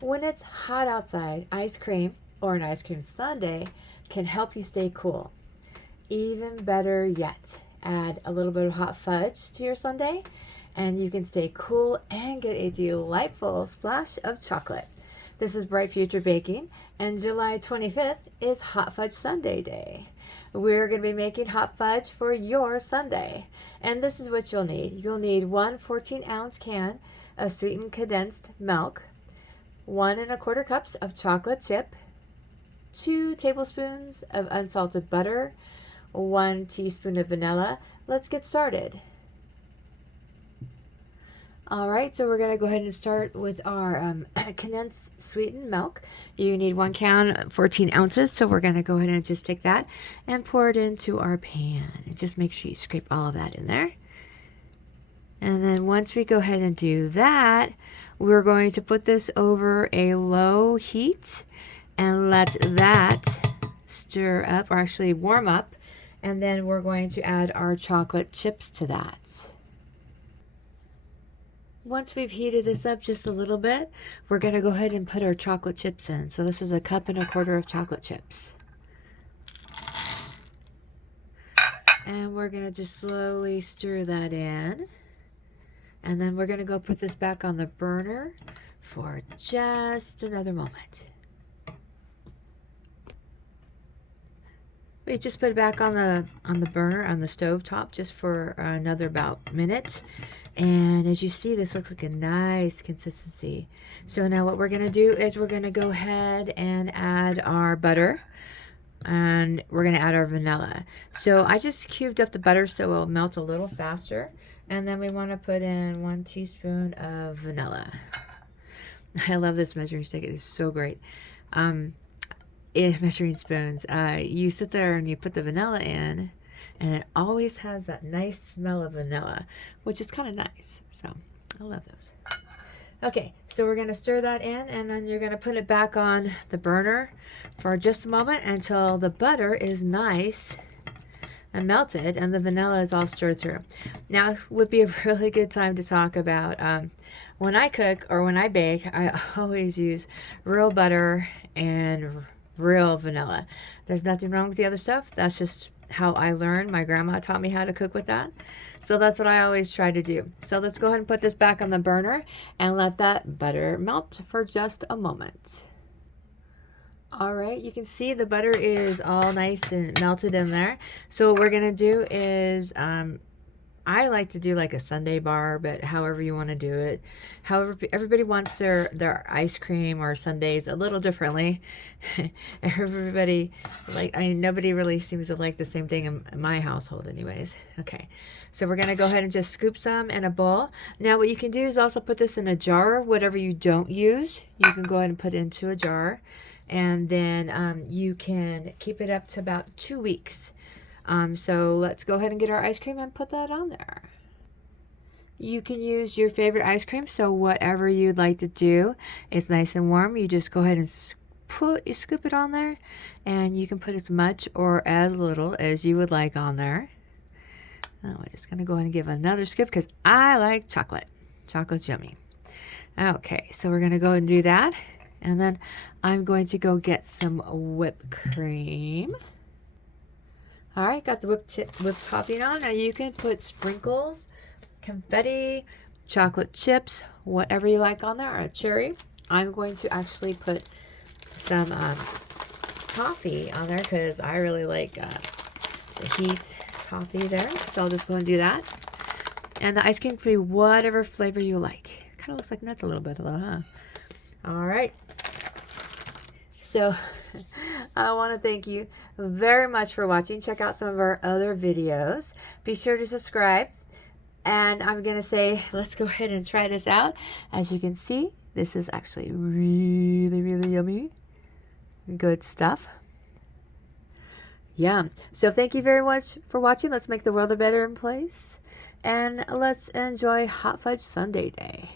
When it's hot outside, ice cream or an ice cream sundae can help you stay cool. Even better yet, add a little bit of hot fudge to your sundae and you can stay cool and get a delightful splash of chocolate. This is Bright Future Baking, and July 25th is Hot Fudge Sundae Day. We're going to be making hot fudge for your sundae, and this is what you'll need. You'll need one 14-ounce can of sweetened condensed milk, 1¼ cups of chocolate chip, 2 tablespoons of unsalted butter, 1 teaspoon of vanilla. Let's get started. All right, so we're going to go ahead and start with our condensed sweetened milk. You need 1 can, 14 ounces, so we're going to go ahead and just take that and pour it into our pan. And just make sure you scrape all of that in there. And then once we go ahead and do that, we're going to put this over a low heat and let that stir up, or actually warm up, and then we're going to add our chocolate chips to that. Once we've heated this up just a little bit, we're going to go ahead and put our chocolate chips in. So this is 1¼ cup of chocolate chips. And we're going to just slowly stir that in. And then we're going to go put this back on the burner for just another moment. We just put it back on the burner, on the stove top, just for another about minute. And as you see, this looks like a nice consistency. So now what we're going to do is we're going to go ahead and add our butter. And we're going to add our vanilla. So I just cubed up the butter so it will melt a little faster. And then we want to put in 1 teaspoon of vanilla. I love this measuring stick. It is so great. Measuring spoons. You sit there and you put the vanilla in, and it always has that nice smell of vanilla, which is kind of nice. So I love those. Okay, so we're going to stir that in, and then you're going to put it back on the burner for just a moment until the butter is nice and melted and the vanilla is all stirred through. Now would be a really good time to talk about when I cook or when I bake, I always use real butter and real vanilla. There's nothing wrong with the other stuff. That's just how I learned. My grandma taught me how to cook with that. So that's what I always try to do. So let's go ahead and put this back on the burner and let that butter melt for just a moment. All right, you can see the butter is all nice and melted in there. So what we're gonna do is, I like to do like a sundae bar, but however you want to do it. However, everybody wants their ice cream or sundaes a little differently. Everybody, nobody really seems to like the same thing in my household anyways. Okay, so we're gonna go ahead and just scoop some in a bowl. Now what you can do is also put this in a jar. Whatever you don't use, you can go ahead and put it into a jar. And then you can keep it up to about 2 weeks. So let's go ahead and get our ice cream and put that on there. You can use your favorite ice cream, so whatever you'd like to do. It's nice and warm. You just go ahead and scoop it on there, and you can put as much or as little as you would like on there. Oh, we're just going to go ahead and give another scoop because I like chocolate. Chocolate's yummy. Okay, so we're going to go and do that. And then I'm going to go get some whipped cream. All right, got the whipped topping on. Now you can put sprinkles, confetti, chocolate chips, whatever you like on there, or a cherry. I'm going to actually put some toffee on there because I really like the Heath toffee there. So I'll just go and do that. And the ice cream can be whatever flavor you like. Kind of looks like nuts a little bit though, huh? All right. So I want to thank you very much for watching. Check out some of our other videos. Be sure to subscribe. And I'm going to say, let's go ahead and try this out. As you can see, this is actually really, really yummy. Good stuff. Yum. So thank you very much for watching. Let's make the world a better place. And let's enjoy Hot Fudge Sundae Day.